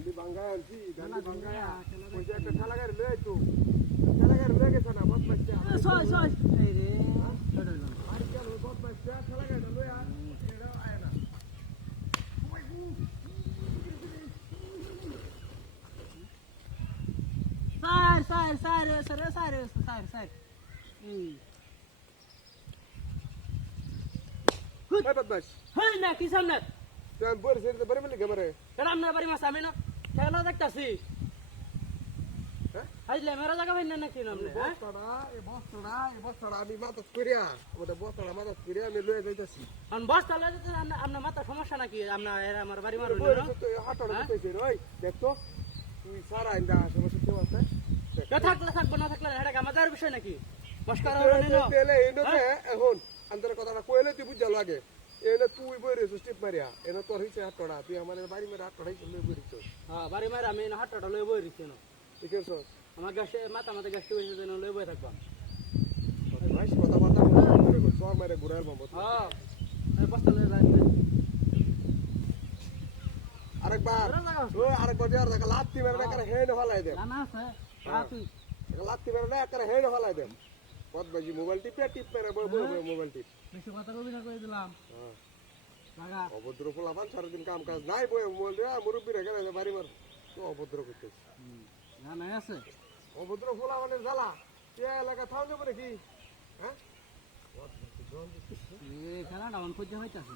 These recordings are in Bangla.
গান্ধী বাঙ্গায় আনছি গান্ধী বাঙ্গায় ওই যে একটা ঠেলা গাড়ি লয়ে তো ঠেলা গাড়ি লয়ে গেছে না বস বাচ্চা সয় সয় এই রে ছোট হইল আর কেন বস বাচ্চা ঠেলা গাড়ি লয়ে এটা আয় না সার এই বদমাশ হই না কি সামনে তুই আমি বলে সেটা বলে বলি গেমারে এটা আপনার বাড়ি মাছ আমি না খেলা দেখতাছি হ্যাঁ হাইলে মেরা জায়গা ভাই না নাকি নামনে হ্যাঁ এই বস্তাটা আমি মাথাত করিয়া আমাদের বস্তাটা মাথাত করিয়া আমি লয়ে যাইতাছি আন বস তাহলে তো আপনার মাথা সমস্যা নাকি আপনার আমার বাড়ি মারুন না তুই হাঁটাটা দিতেছি ওই দেখতো তুই সারা ইন্দা সমস্যা কেউ আছে থাকলে থাকবো না থাকলে এটা আমাদের বিষয় নাকি মস্কার হলো না তেলে এনে এখন আন্তর কথাটা কইলে তুই বুঝা লাগে এনে তুই বইরে স্টিপ মারিয়া এনে তোর হইছে হাতটা তুই আমাদের বাড়ি মেরে হাতটা হইছে লই বইরিছ হ্যাঁ বাড়ি মার আমি না হাতটা লই বই রিছি না ঠিক আছে আমার গাছে মাথা মাথা গাছে হইছে যেন লই বই থাকবা ভাই কথা কথা করে সর মারে ঘুরাল বাবা হ্যাঁ বস্তা লই যাই আরেকবার ও আরেকবার যার দেখা লাত্তি মেরে না করে হেন হলাই দে না আছে তুই লাত্তি মেরে না করে হেন হলাই দে কত বাজি মোবাইল টিপ মেরে মোবাইল টিপ বেশি কথা কবি না কই দিলাম হ্যাঁ লাগা অভদ্র পোলাপান সারাদিন কাম কাজ নাই বই মোবাইল রে মুরব্বীরা গেলে বাড়ি মার তো অভদ্র করতেছ না না আছে অভদ্র পোলাপানের জ্বালা কে এলাকা থাও যাবো নাকি হ্যাঁ এ খেলাটা মন খুঁজে হইতাছে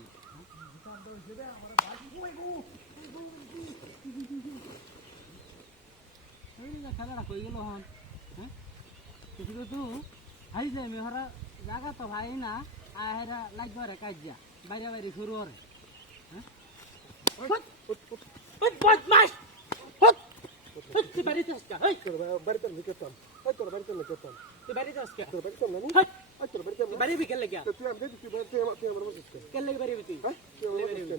খেলাটা কই গেল হন হ্যাঁ কিছু তো হাই যায় মেহরা জায়গা তো ভাই না আহেরা লাগবে রে কাজিয়া বাইরে বাইরে শুরু করে হ্যাঁ বদমাশ তুই বাড়িতে আসকা এই তোর বাড়িতে নিকেতাম তোর বাড়িতে নিকেতাম তুই বাড়িতে আসকা তোর বাড়িতে না তোর বাড়িতে তুই বাড়ি বিকেল লাগিয়া তুই আমি তুই বাড়িতে তুই আমার বসে কেন লাগি বাড়ি তুই হ্যাঁ তুই আমার বসে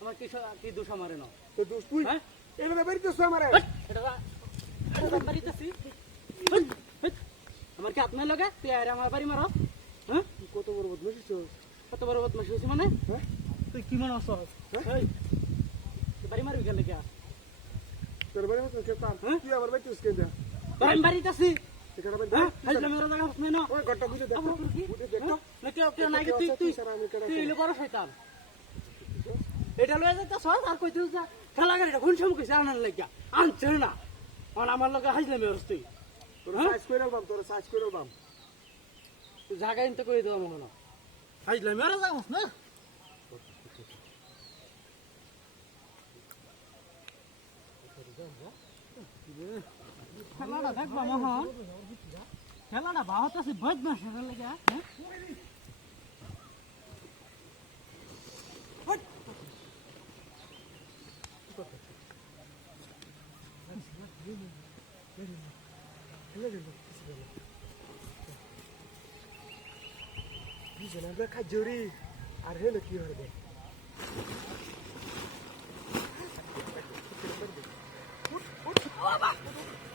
আমার কি দোষ আমারে না তো দোস্ত তুই হ্যাঁ এবারে বাড়িতে সো আমারে এটা বাড়িতে আছি আমার কি আপনার লগে তুই আর আমার বাড়ি মারো হ্যাঁ কত বড় বদমাশি ছো কত বড় বদমাশ হয়েছে মানে হ্যাঁ তুই কি মনে আছো হ্যাঁ তুই বাড়ি মারবি গেলে কে তোর বাড়িতে নিকেতাম তুই আমার বাড়িতে স্কেন দে তোর আমি বাড়িতে আছি এখানে বাড়িতে হ্যাঁ হাইলে মেরা জায়গা হচ্ছে না ওই ঘরটা বুঝে দেখো বুঝে দেখো না কেউ নাই তুই তুই তুই এলো বড় শয়তান এটা লয়ে যাইতা সর আর কই তুই খেলা গাড়িটা কোন সময় কইছে আনার লাগিয়া আনছে না আমার লগে হাইলে মেরস তুই তোর সাইজ কইরাল বাম তুই জায়গা ইনতে কই দাও মনে না হাইলে মেরা যাস না খেলাটা দেখবা মোহন খেলাটা বাহত আছে বদমাশ হয়ে লাগা হ্যাঁ জনাবে খাজুরি আর হেলে কি হবে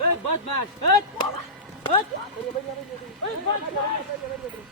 এই বদমাশ এই বদমাশ